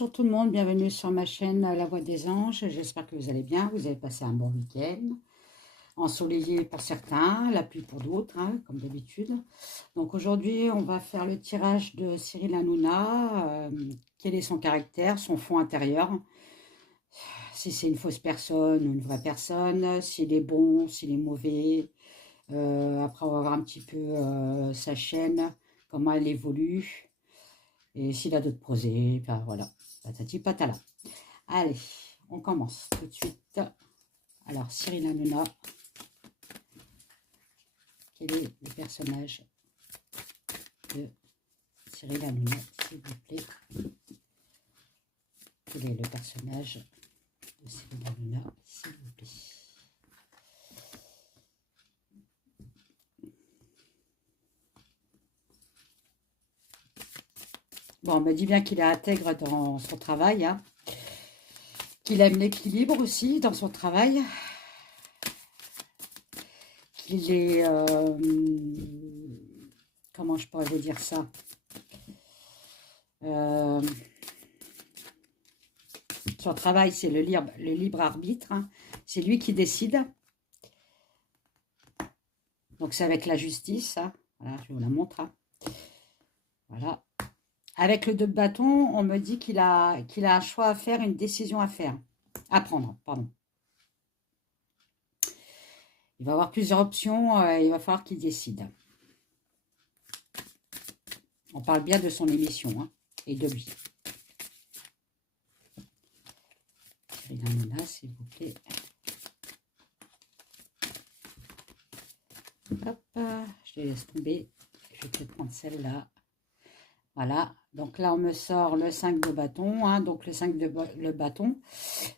bonjour tout le monde, bienvenue sur ma chaîne La Voix des Anges. J'espère que vous allez bien, vous avez passé un bon week-end, ensoleillé pour certains, la pluie pour d'autres, hein, comme d'habitude. Donc aujourd'hui, on va faire le tirage de Cyril Hanouna. Quel est son caractère, son fond intérieur, si c'est une fausse personne ou une vraie personne, s'il est bon, s'il est mauvais. Après, on va voir un petit peu sa chaîne, comment elle évolue. Et s'il a d'autres projets, ben voilà, patati patala. Allez, on commence tout de suite. Alors, Cyril Hanouna, quel est le personnage de Cyril Hanouna, s'il vous plaît? Quel est le personnage de Cyril Hanouna, s'il vous plaît? Bon, on me dit bien qu'il est intègre dans son travail, hein, qu'il aime l'équilibre aussi dans son travail, qu'il est... comment je pourrais vous dire ça? Son travail, c'est le libre arbitre, hein. C'est lui qui décide. Donc, c'est avec la justice, hein. Voilà, je vous la montre, hein. Voilà. Avec le 2 de bâton, on me dit qu'il a un choix à faire, une décision à faire. À prendre, pardon. Il va avoir plusieurs options, il va falloir qu'il décide. On parle bien de son émission, hein, et de lui. Cyril Hanouna, s'il vous plaît. Hop, je les laisse tomber. Je vais peut-être prendre celle-là. Voilà, donc là on me sort le 5 de bâton, hein. Donc le 5 de le bâton,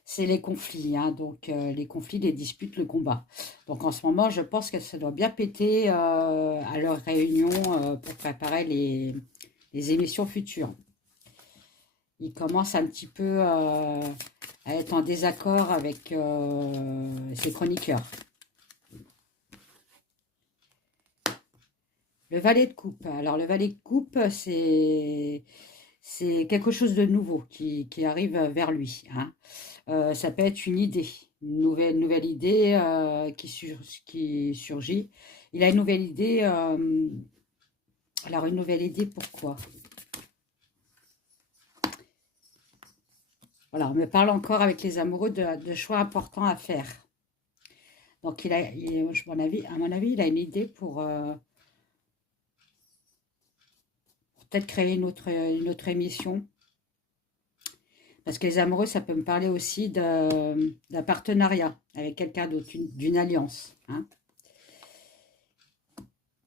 c'est les conflits, hein. Donc les conflits, les disputes, le combat. Donc en ce moment, je pense que ça doit bien péter à leur réunion pour préparer les émissions futures. Ils commencent un petit peu à être en désaccord avec ses chroniqueurs. Le valet de coupe. Alors, le valet de coupe, c'est quelque chose de nouveau qui arrive vers lui, hein. Ça peut être une idée, une nouvelle idée qui surgit. Il a une nouvelle idée. Alors, une nouvelle idée, pourquoi? Voilà, on me parle encore avec les amoureux de choix importants à faire. Donc, à mon avis, il a une idée pour peut-être créer une autre émission. Parce que les amoureux, ça peut me parler aussi d'un partenariat avec quelqu'un d'autre, d'une alliance, hein.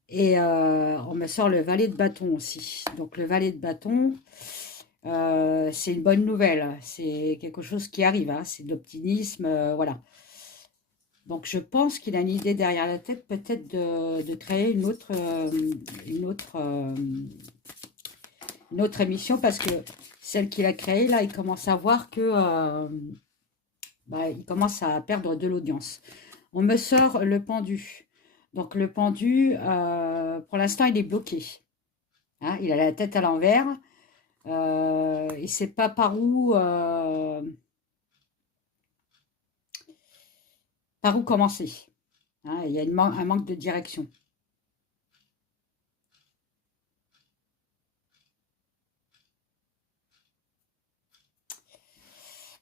Et on me sort le valet de bâton aussi. Donc le valet de bâton, c'est une bonne nouvelle. C'est quelque chose qui arrive, hein. C'est de l'optimisme, voilà. Donc je pense qu'il a une idée derrière la tête, peut-être de créer une autre émission, parce que celle qu'il a créée, là, il commence à voir que il commence à perdre de l'audience. On me sort le pendu. Donc le pendu, pour l'instant, il est bloqué, hein. Il a la tête à l'envers. Il ne sait pas par où commencer, hein. Il y a un manque de direction.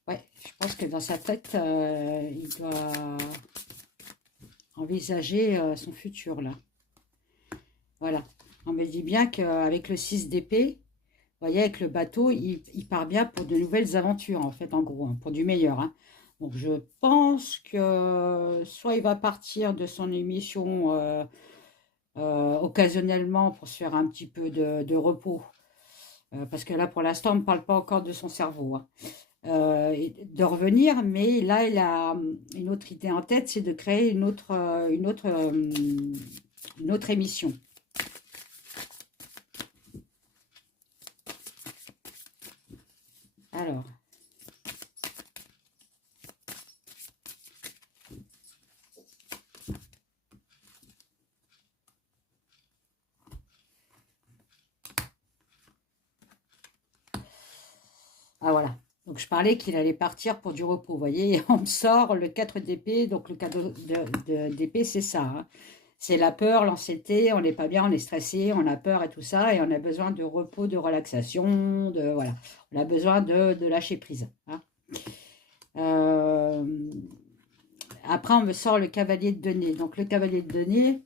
Ouais, je pense que dans sa tête, il doit envisager son futur, là. Voilà. On me dit bien qu'avec le 6 d'épée, vous voyez, avec le bateau, il part bien pour de nouvelles aventures, en fait, en gros, hein, pour du meilleur, hein. Donc, je pense que soit il va partir de son émission occasionnellement pour se faire un petit peu de repos, parce que là, pour l'instant, on ne parle pas encore de son cerveau, hein. De revenir, mais là, il a une autre idée en tête, c'est de créer une autre émission. Alors, ah voilà, Donc, je parlais qu'il allait partir pour du repos, vous voyez. Et on me sort le 4 d'épée, donc le cadeau d'épée, c'est ça. Hein. C'est la peur, l'anxiété, on n'est pas bien, on est stressé, on a peur et tout ça, et on a besoin de repos, de relaxation, voilà. On a besoin de lâcher prise. Hein. Après, on me sort le cavalier de denier. Donc, le cavalier de denier,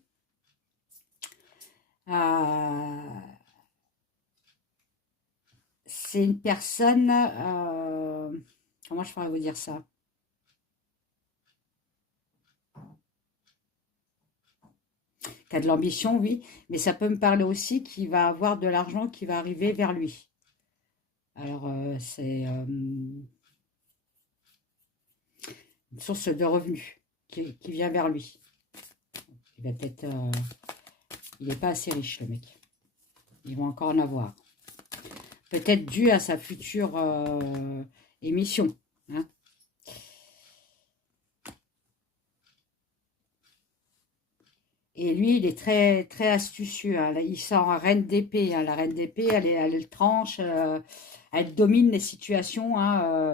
c'est une personne, comment je pourrais vous dire ça? Qui a de l'ambition, oui, mais ça peut me parler aussi qu'il va avoir de l'argent qui va arriver vers lui. Alors, c'est une source de revenus qui vient vers lui. Il va peut-être... il n'est pas assez riche, le mec. Il va encore en avoir. Peut-être dû à sa future émission. Hein. Et lui, il est très, très astucieux. Hein. Il sort en reine d'épée. Hein. La reine d'épée, elle tranche, elle domine les situations. Hein.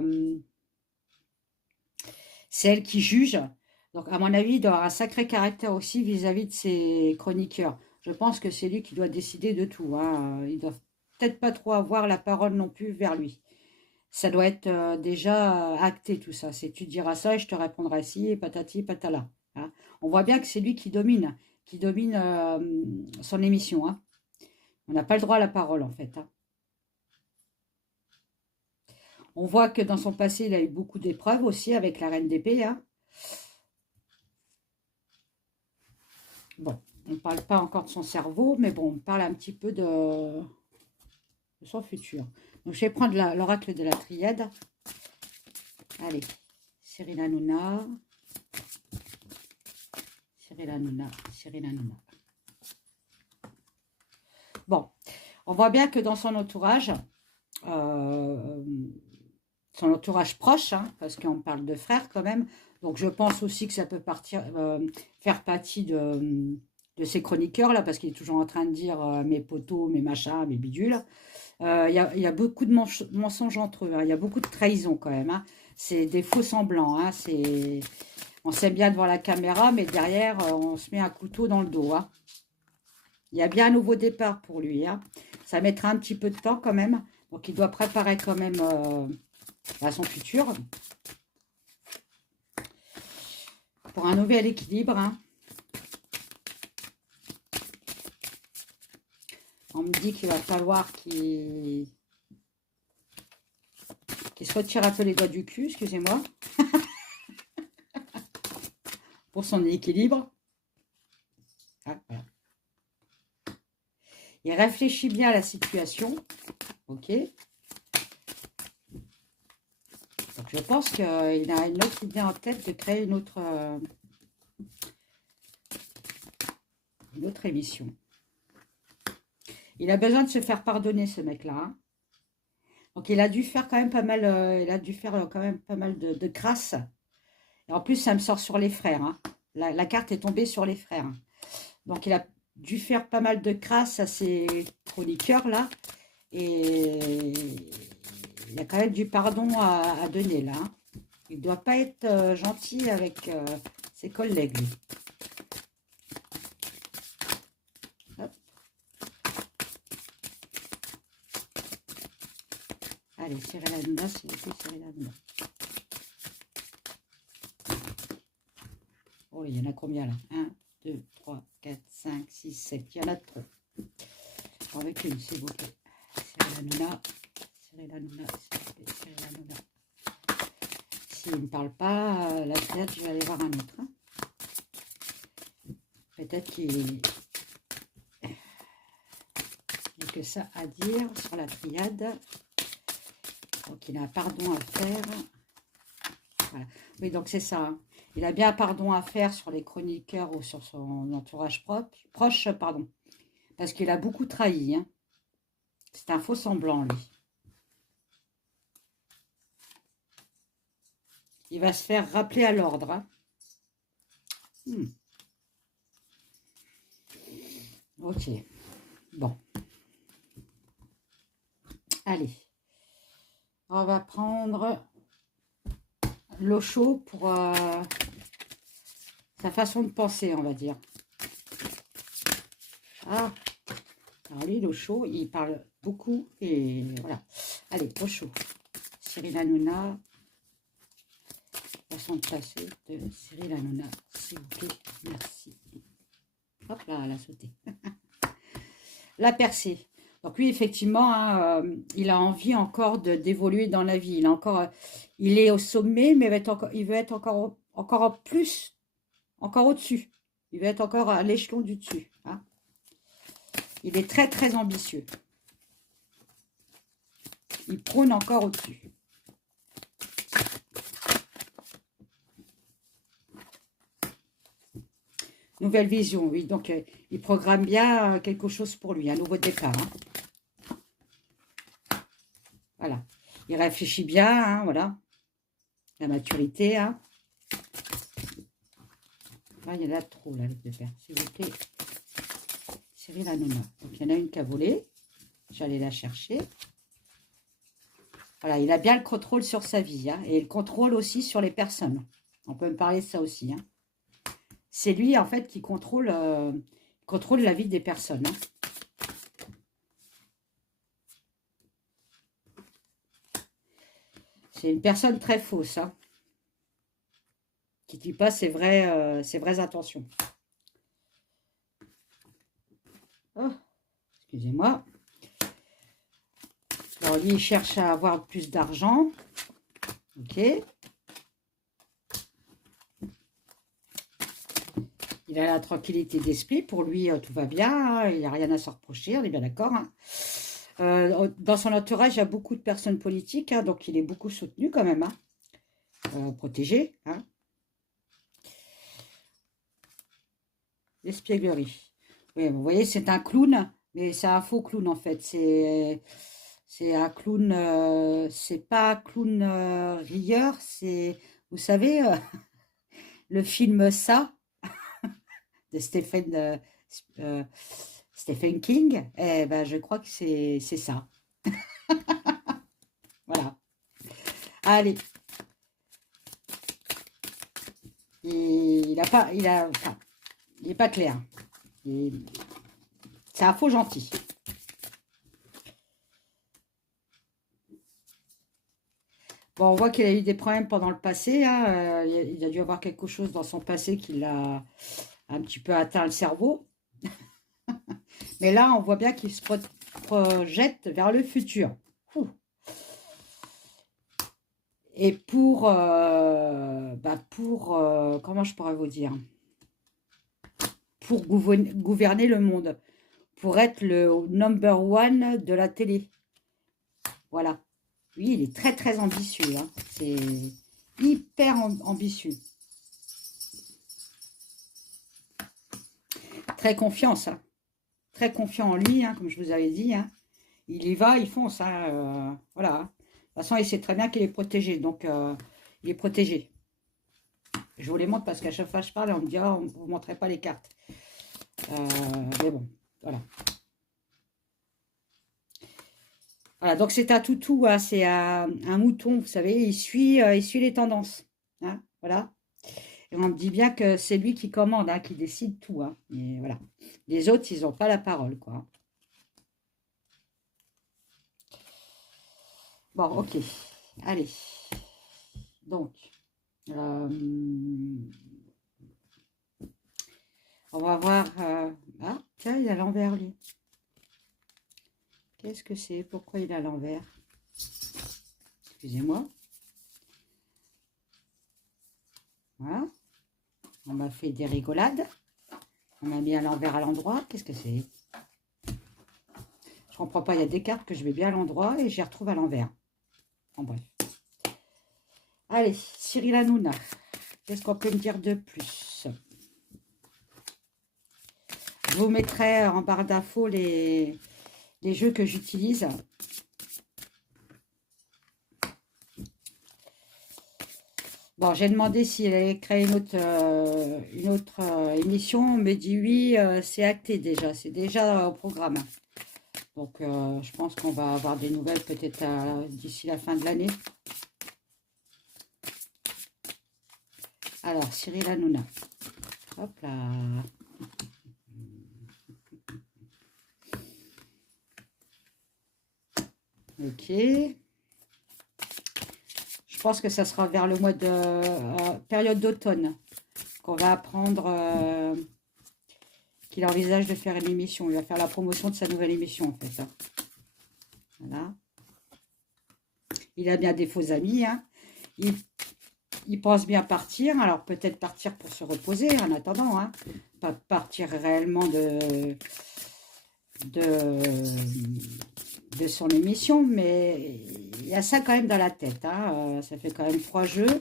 C'est elle qui juge. Donc, à mon avis, il doit avoir un sacré caractère aussi vis-à-vis de ses chroniqueurs. Je pense que c'est lui qui doit décider de tout. Hein. Il doit peut-être pas trop avoir la parole non plus vers lui. Ça doit être déjà acté tout ça. C'est tu diras ça et je te répondrai si et patati patala. Hein. On voit bien que c'est lui qui domine son émission. Hein. On n'a pas le droit à la parole en fait. Hein. On voit que dans son passé, il a eu beaucoup d'épreuves aussi avec la reine d'épée. Hein. Bon, on ne parle pas encore de son cerveau, mais bon, on parle un petit peu de son futur. Donc, je vais prendre l'oracle de la triade. Allez, Cyril Hanouna. Cyril Hanouna, Cyril Hanouna. Bon, on voit bien que dans son entourage proche, hein, parce qu'on parle de frères quand même, donc je pense aussi que ça peut faire partie de ces chroniqueurs là, parce qu'il est toujours en train de dire mes potos, mes machins, mes bidules. Il y a beaucoup de mensonges entre eux, hein, il y a beaucoup de trahison quand même. Hein. C'est des faux semblants. Hein, on sait bien devant la caméra, mais derrière, on se met un couteau dans le dos. Hein. Il y a bien un nouveau départ pour lui. Hein. Ça mettra un petit peu de temps quand même. Donc, il doit préparer quand même à son futur. Pour un nouvel équilibre. Hein. On me dit qu'il va falloir qu'il se retire un peu les doigts du cul, excusez-moi. Pour son équilibre. Ah, voilà. Il réfléchit bien à la situation. Ok. Donc, je pense qu'il a une autre idée en tête de créer une autre émission. Il a besoin de se faire pardonner, ce mec-là. Hein. Donc, il a dû faire quand même pas mal, de grâce. Et en plus, ça me sort sur les frères. Hein. La carte est tombée sur les frères. Hein. Donc, il a dû faire pas mal de grâce à ces chroniqueurs-là. Et il y a quand même du pardon à donner, là. Hein. Il ne doit pas être gentil avec ses collègues, lui. Hop. Allez, Cyril Hanouna, s'il vous plaît, Cyril Hanouna. Oh, il y en a combien, là? 1, 2, 3, 4, 5, 6, 7. Il y en a trop. Avec une, s'il vous plaît. Cyril Hanouna. Cyril Hanouna, s'il vous plaît, Cyril Hanouna. S'il ne me parle pas, la triade, je vais aller voir un autre. Hein. Peut-être qu'il y a que ça à dire sur la triade. Donc, il a un pardon à faire. Voilà. Oui, donc c'est ça. Hein. Il a bien un pardon à faire sur les chroniqueurs ou sur son entourage proche, pardon. Parce qu'il a beaucoup trahi. Hein. C'est un faux semblant, lui. Il va se faire rappeler à l'ordre. Hein. Ok. Bon. Allez. On va prendre l'eau chaude pour sa façon de penser, on va dire. Ah, alors lui, l'eau chaude, il parle beaucoup et voilà. Allez, l'eau chaude. Cyril Hanouna. Façon de passer de Cyril Hanouna, s'il vous plaît, merci. Hop là, elle a sauté. La percée. Donc lui, effectivement, hein, il a envie encore d'évoluer dans la vie. Il est au sommet, mais il veut être encore plus, encore au-dessus. Il veut être encore à l'échelon du dessus. Hein. Il est très, très ambitieux. Il prône encore au-dessus. Nouvelle vision, oui. Donc, il programme bien quelque chose pour lui, un nouveau départ. Hein. Voilà. Il réfléchit bien, hein, voilà. La maturité, hein. Ah, il y en a trop, là, les deux paires. S'il vous plaît. Cyril Hanouna. Donc, il y en a une qui a volé. J'allais la chercher. Voilà, il a bien le contrôle sur sa vie, hein, et le contrôle aussi sur les personnes. On peut me parler de ça aussi, hein. C'est lui, en fait, qui contrôle la vie des personnes. Hein. C'est une personne très fausse, hein, qui ne dit pas ses vraies intentions. Oh, excusez-moi. Alors, lui, il cherche à avoir plus d'argent. Ok. Il a la tranquillité d'esprit. Pour lui, tout va bien. Hein. Il n'y a rien à se reprocher. On est bien d'accord. Hein. Dans son entourage, il y a beaucoup de personnes politiques. Hein, donc, il est beaucoup soutenu quand même. Hein. Protégé. Hein. L'espièglerie. Oui, vous voyez, c'est un clown. Mais c'est un faux clown, en fait. C'est un clown. C'est pas un clown rieur. C'est, vous savez, le film Ça de Stephen King, eh ben, je crois que c'est ça. Voilà. Allez. Il est pas clair. C'est un faux gentil. Bon, on voit qu'il a eu des problèmes pendant le passé. Hein. Il a dû avoir quelque chose dans son passé qui l'a un petit peu atteint le cerveau. Mais là, on voit bien qu'il se projette vers le futur. Ouh. Et pour comment je pourrais vous dire, pour gouverner le monde, pour être le number one de la télé. Voilà. Lui, il est très, très ambitieux. Hein. C'est hyper ambitieux. Très confiance. Hein. Très confiant en lui, hein, comme je vous avais dit. Hein. Il y va, il fonce. Hein, voilà. De toute façon, il sait très bien qu'il est protégé. Donc, il est protégé. Je vous les montre parce qu'à chaque fois que je parle, on me dit, oh, on ne vous montrait pas les cartes. Mais bon, voilà. Voilà, donc c'est un toutou, hein, c'est un mouton, vous savez, il suit les tendances. Hein, voilà. Et on me dit bien que c'est lui qui commande, hein, qui décide tout. Hein, et voilà. Les autres, ils n'ont pas la parole, quoi. Bon, ok. Allez. Donc, on va voir... Ah, tiens, il a l'envers, lui. Qu'est-ce que c'est? Pourquoi il a l'envers? Excusez-moi. Voilà. On m'a fait des rigolades. On m'a mis à l'envers à l'endroit. Qu'est-ce que c'est? Je comprends pas. Il y a des cartes que je mets bien à l'endroit et je les retrouve à l'envers. En bref. Allez, Cyril Hanouna. Qu'est-ce qu'on peut me dire de plus? Je vous mettrai en barre d'infos les jeux que j'utilise. Bon, j'ai demandé si elle allait créer une autre émission. On me dit oui, c'est acté déjà. C'est déjà au programme. Donc, je pense qu'on va avoir des nouvelles peut-être d'ici la fin de l'année. Alors, Cyril Hanouna. Hop là. Ok. Je pense que ça sera vers le mois de période d'automne qu'on va apprendre qu'il envisage de faire une émission. Il va faire la promotion de sa nouvelle émission, en fait. Hein. Voilà. Il a bien des faux amis. Hein. Il pense bien partir. Alors, peut-être partir pour se reposer en attendant. Hein. Pas partir réellement de son émission. Mais il y a ça quand même dans la tête. Hein. Ça fait quand même 3 jeux.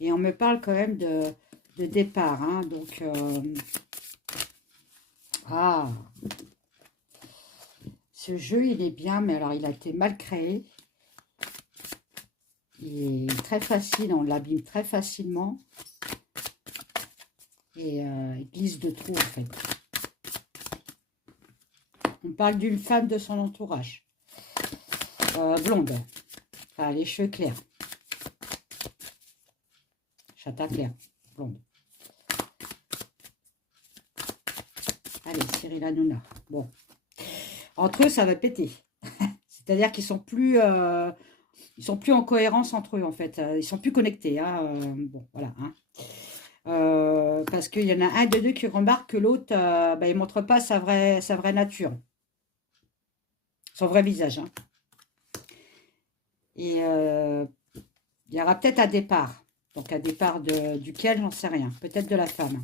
Et on me parle quand même de départ. Hein. Donc... ah, ce jeu, il est bien, mais alors il a été mal créé. Il est très facile, on l'abîme très facilement. Et il glisse de trop, en fait. On parle d'une femme de son entourage. Blonde. Enfin, les cheveux clairs. Châtain clair. Blonde. Allez, Cyril Hanouna. Bon. Entre eux, ça va péter. C'est-à-dire qu'ils sont plus en cohérence entre eux, en fait. Ils sont plus connectés. Hein. Bon, voilà. Hein. Parce qu'il y en a un des deux qui remarque que l'autre, il ne montre pas sa vraie nature. Son vrai visage. Hein. Et il y aura peut-être un départ. Donc, un départ duquel, j'en sais rien. Peut-être de la femme.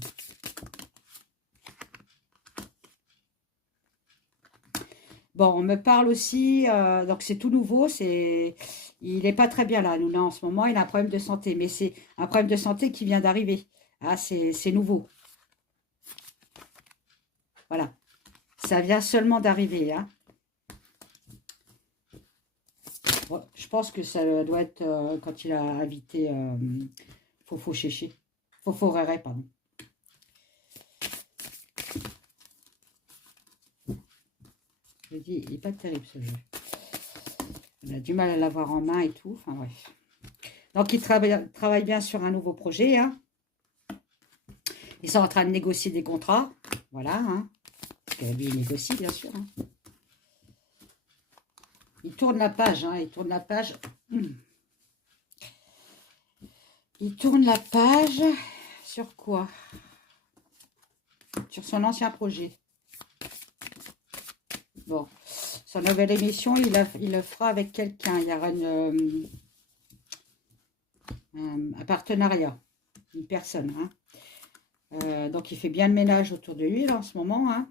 Bon, on me parle aussi, donc c'est tout nouveau, il n'est pas très bien là, Hanouna, en ce moment, il a un problème de santé, mais c'est un problème de santé qui vient d'arriver. Ah, c'est nouveau. Voilà, ça vient seulement d'arriver. Hein. Bon, je pense que ça doit être quand il a invité Fofo Chéché, Fofo Réré, pardon. Je dis, il n'est pas terrible ce jeu. On a du mal à l'avoir en main et tout. Enfin bref. Donc il travaille bien sur un nouveau projet. Hein. Ils sont en train de négocier des contrats. Voilà. Hein. Parce que lui, il négocie, bien sûr. Hein. Il tourne la page. Hein. Il tourne la page. Il tourne la page sur quoi? Sur son ancien projet. Bon, sa nouvelle émission, il le fera avec quelqu'un. Il y aura un partenariat, une personne. Hein. Donc, il fait bien le ménage autour de lui, là, en ce moment, hein,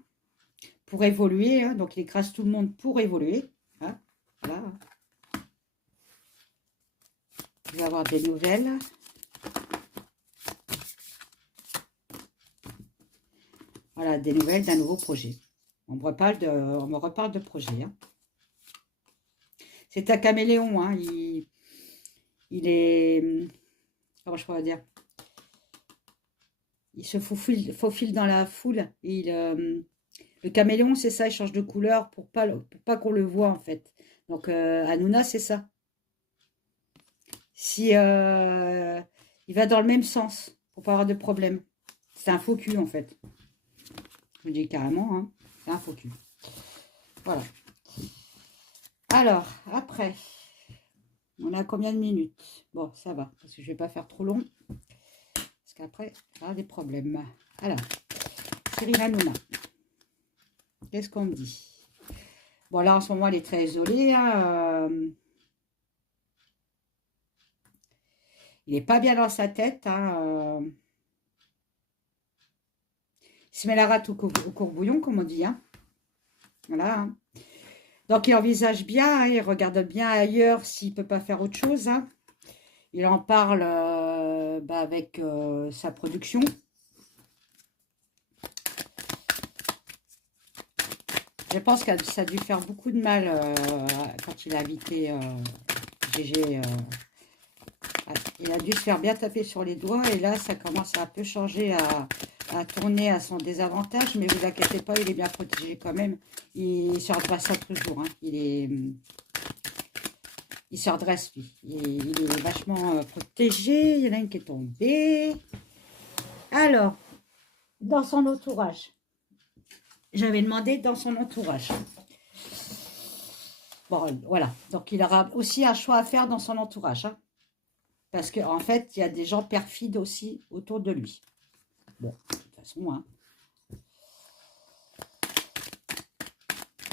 pour évoluer. Hein. Donc, il écrase tout le monde pour évoluer. Hein. Voilà. Il va avoir des nouvelles. Voilà, des nouvelles d'un nouveau projet. On me reparle de projet. Hein. C'est un caméléon. Hein. Il est... Comment je pourrais dire? Il se faufile dans la foule. Le caméléon, c'est ça. Il change de couleur pour pas qu'on le voit, en fait. Donc, Hanouna, c'est ça. Si il va dans le même sens pour pas avoir de problème. C'est un faux cul, en fait. Je vous dis carrément, hein. C'est un faux cul. Voilà. Alors, après, on a combien de minutes? Bon, ça va, parce que je ne vais pas faire trop long. Parce qu'après, il y aura des problèmes. Alors, Cyril Hanouna. Qu'est-ce qu'on me dit? Bon, là, en ce moment, elle est très isolée. Hein, il n'est pas bien dans sa tête. Hein, il se met la rate au courbouillon, comme on dit. Hein. Voilà. Hein. Donc, il envisage bien, hein, il regarde bien ailleurs s'il ne peut pas faire autre chose. Hein. Il en parle avec sa production. Je pense que ça a dû faire beaucoup de mal quand il a invité GG. Il a dû se faire bien taper sur les doigts. Et là, ça commence à un peu changer à tourner à son désavantage, mais vous inquiétez pas, il est bien protégé quand même. Il se redresse toujours, hein. Il se redresse, lui. Il est vachement protégé. Il y en a une qui est tombée. Alors, dans son entourage. J'avais demandé dans son entourage. Bon, voilà. Donc, il aura aussi un choix à faire dans son entourage, hein. Parce qu'en fait, il y a des gens perfides aussi autour de lui. Bon, de toute façon, hein.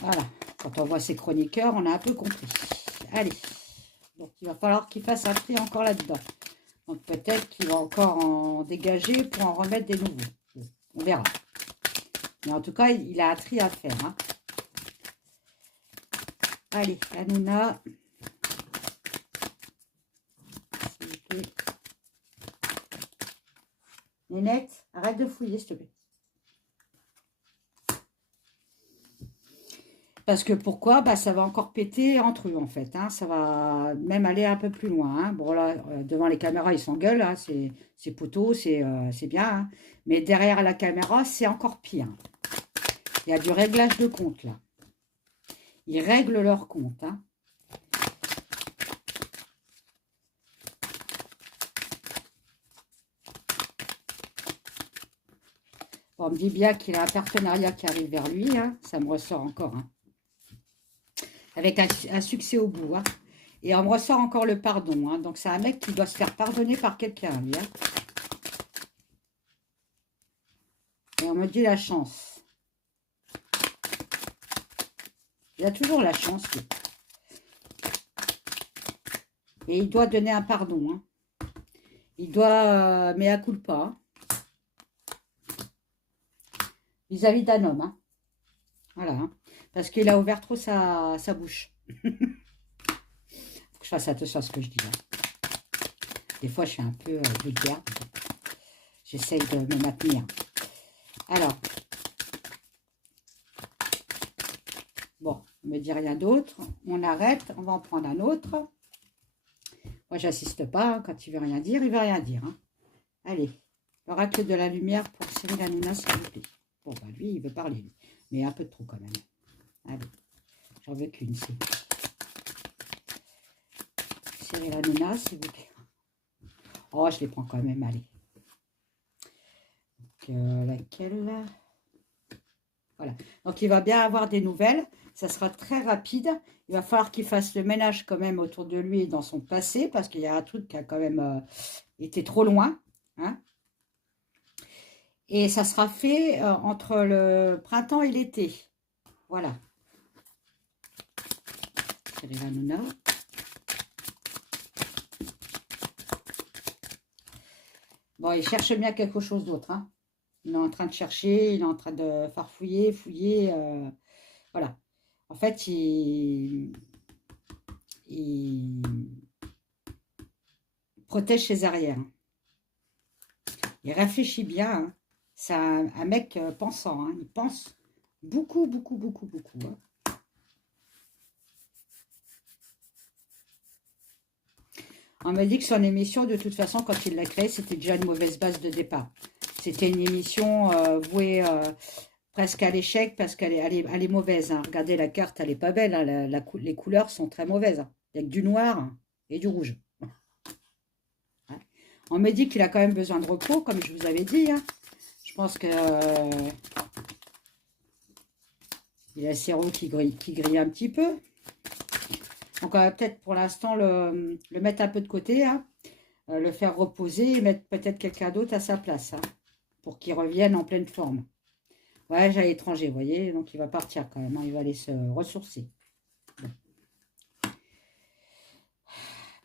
Voilà. Quand on voit ces chroniqueurs, on a un peu compris. Allez. Donc, il va falloir qu'il fasse un tri encore là-dedans. Donc, peut-être qu'il va encore en dégager pour en remettre des nouveaux. Bon, on verra. Mais en tout cas, il a un tri à faire, hein. Allez, Hanouna. S'il vous plaît. Nénette, arrête de fouiller, s'il te plaît. Parce que pourquoi? Bah, ça va encore péter entre eux, en fait, hein. Ça va même aller un peu plus loin, hein. Bon, là, devant les caméras, ils s'engueulent, hein. C'est poteau, c'est bien, hein. Mais derrière la caméra, c'est encore pire. Il y a du réglage de compte, là. Ils règlent leur compte, hein. Bon, on me dit bien qu'il a un partenariat qui arrive vers lui, hein. Ça me ressort encore, hein. Avec un succès au bout, hein. Et on me ressort encore le pardon, hein. Donc, c'est un mec qui doit se faire pardonner par quelqu'un, lui, hein. Et on me dit la chance. Il a toujours la chance, lui. Et il doit donner un pardon, hein. Il doit, mea culpa, hein, vis-à-vis d'un homme, hein. Voilà, hein. Parce qu'il a ouvert trop sa bouche. Faut que je fasse attention à ce que je dis, là. Des fois, je suis un peu vulgaire. J'essaye de me maintenir. Alors. Bon, on ne me dit rien d'autre. On arrête. On va en prendre un autre. Moi, j'assiste pas, hein. Quand il veut rien dire, il veut rien dire, hein. Allez. L'oracle de la lumière pour Cyril Hanouna, s'il vous plaît. Bon, bah, lui, il veut parler, lui. Mais un peu trop, quand même. Allez. J'en veux qu'une, c'est. Cyril Hanouna, s'il vous plaît. Oh, je les prends quand même, allez. Donc, laquelle? Voilà. Donc, il va bien avoir des nouvelles. Ça sera très rapide. Il va falloir qu'il fasse le ménage quand même autour de lui et dans son passé, parce qu'il y a un truc qui a quand même été trop loin, hein. Et ça sera fait entre le printemps et l'été. Voilà. Cyril Hanouna. Bon, il cherche bien quelque chose d'autre, hein. Il est en train de chercher, il est en train de farfouiller, fouiller. Voilà. En fait, il protège ses arrières. Il réfléchit bien, hein. C'est un mec pensant, hein. Il pense beaucoup, beaucoup, beaucoup, beaucoup, hein. On me dit que son émission, de toute façon, quand il l'a créée, c'était déjà une mauvaise base de départ. C'était une émission vouée presque à l'échec parce qu'elle est mauvaise, hein. Regardez, la carte, elle n'est pas belle, hein. Les couleurs sont très mauvaises, hein. Il n'y a que du noir et du rouge. Ouais. On me dit qu'il a quand même besoin de repos, comme je vous avais dit, hein. Je pense que il a le cerveau qui grille un petit peu. Donc, on va peut-être pour l'instant le mettre un peu de côté, hein. Le faire reposer et mettre peut-être quelqu'un d'autre à sa place, hein, pour qu'il revienne en pleine forme. Ouais, j'ai à l'étranger, vous voyez, donc il va partir quand même, hein. Il va aller se ressourcer. Bon.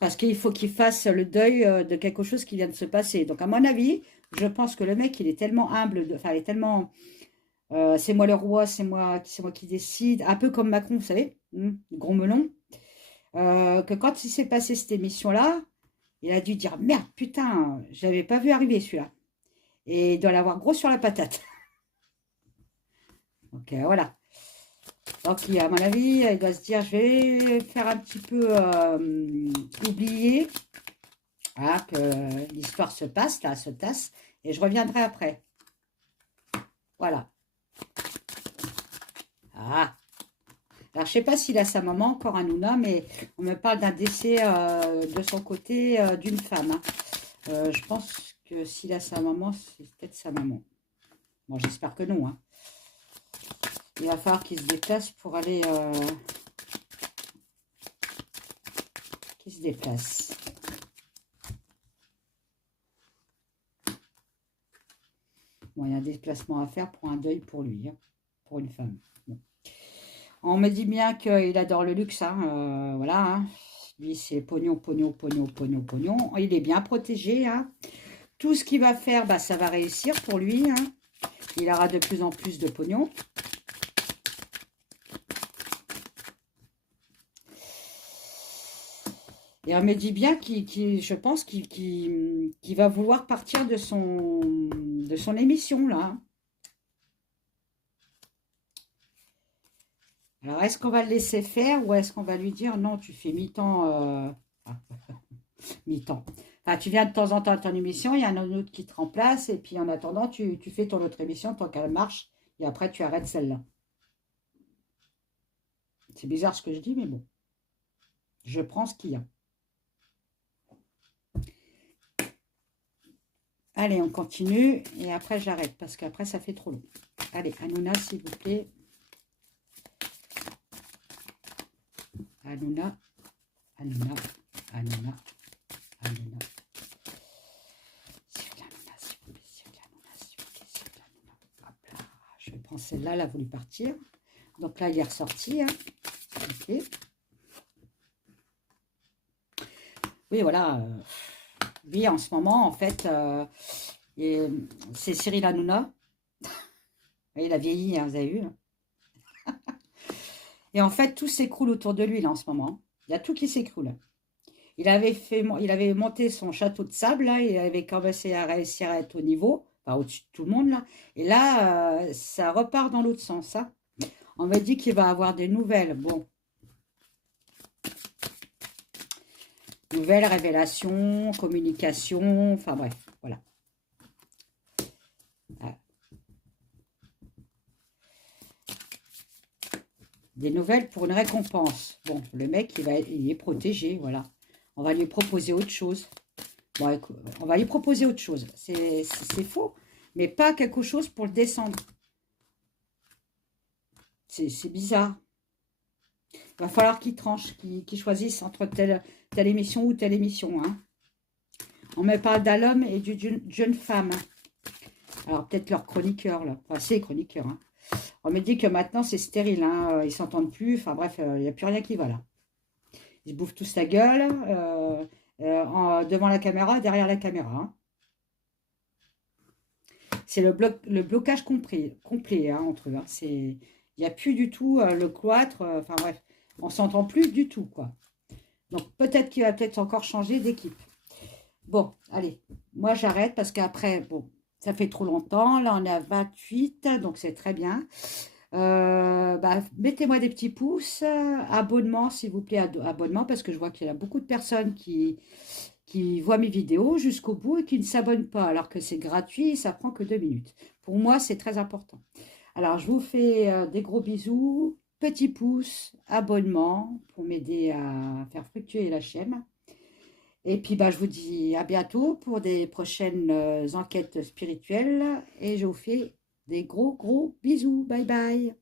Parce qu'il faut qu'il fasse le deuil de quelque chose qui vient de se passer. Donc, à mon avis, je pense que le mec, il est tellement humble, enfin, il est tellement... c'est moi le roi, c'est moi qui décide. Un peu comme Macron, vous savez, gros melon. Que quand il s'est passé cette émission-là, il a dû dire, merde, putain, je l'avais pas vu arriver celui-là. Et il doit l'avoir gros sur la patate. Donc, voilà. Donc, à mon avis, il doit se dire, je vais faire un petit peu oublier, hein, que l'histoire se passe, là, se tasse, et je reviendrai après. Voilà. Ah. Alors, je ne sais pas s'il a sa maman, encore Hanouna, mais on me parle d'un décès de son côté d'une femme. Hein. Je pense que s'il a sa maman, c'est peut-être sa maman. Bon, j'espère que non. Hein. Il va falloir qu'il se déplace pour aller... qu'il se déplace. Bon, il y a un déplacement à faire pour un deuil pour lui, hein, pour une femme. Bon. On me dit bien qu'il adore le luxe, hein, voilà. Hein. Lui, c'est pognon, pognon, pognon, pognon, pognon. Il est bien protégé. Hein. Tout ce qu'il va faire, bah, ça va réussir pour lui. Hein. Il aura de plus en plus de pognon. Et on me dit bien je pense qu'il va vouloir partir de son émission, là. Alors, est-ce qu'on va le laisser faire ou est-ce qu'on va lui dire non, tu fais mi-temps mi-temps. Enfin, tu viens de temps en temps à ton émission, il y a un autre qui te remplace et puis en attendant, tu fais ton autre émission tant qu'elle marche et après, tu arrêtes celle-là. C'est bizarre ce que je dis, mais bon. Je prends ce qu'il y a. Allez, on continue et après, j'arrête parce qu'après, ça fait trop long. Allez, Hanouna, s'il vous plaît. Hanouna, Hanouna, Hanouna, Hanouna. S'il vous plaît, Hanouna, s'il vous plaît, s'il vous plaît, Hanouna, s'il vous plaît, s'il vous plaît, Hanouna. Hop là, je vais prendre celle-là, elle a voulu partir. Donc là, il est ressorti. Hein. Ok. Oui, voilà. Lui, en ce moment, en fait, c'est Cyril Hanouna. Vous voyez, il a vieilli, hein, vous avez vu. Hein. Et en fait, tout s'écroule autour de lui, là, en ce moment. Il y a tout qui s'écroule. Il avait monté son château de sable, là, il avait commencé à réussir à être au niveau, enfin, au-dessus de tout le monde, là. Et là, ça repart dans l'autre sens, hein. On m'a dit qu'il va avoir des nouvelles. Bon. Nouvelles révélations, communication, enfin bref, voilà. Des nouvelles pour une récompense. Bon, le mec, il est protégé, voilà. On va lui proposer autre chose. Bon, écoute, on va lui proposer autre chose. C'est faux, mais pas quelque chose pour le descendre. C'est bizarre. Il va falloir qu'il tranche, qu'il choisisse entre telle émission ou telle émission. Hein. On me parle d'un homme et d'une jeune femme. Alors, peut-être leur chroniqueur, là. Enfin, c'est chroniqueur, hein. On me dit que maintenant, c'est stérile. Hein. Ils ne s'entendent plus. Enfin, bref, il n'y a plus rien qui va, là. Ils se bouffent tous la gueule. Devant la caméra, derrière la caméra. Hein. C'est le blocage complet hein, entre eux. Hein. Il n'y a plus du tout le cloître. Enfin, bref, on ne s'entend plus du tout, quoi. Donc, peut-être qu'il va peut-être encore changer d'équipe. Bon, allez. Moi, j'arrête parce qu'après, bon, ça fait trop longtemps. Là, on est à 28, donc c'est très bien. Bah, mettez-moi des petits pouces. Abonnement, s'il vous plaît, abonnement, parce que je vois qu'il y a beaucoup de personnes qui voient mes vidéos jusqu'au bout et qui ne s'abonnent pas, alors que c'est gratuit et ça prend que 2 minutes. Pour moi, c'est très important. Alors, je vous fais des gros bisous, petits pouces, abonnement pour m'aider à faire fructuer la chaîne. Et puis, bah, je vous dis à bientôt pour des prochaines enquêtes spirituelles. Et je vous fais des gros bisous. Bye bye.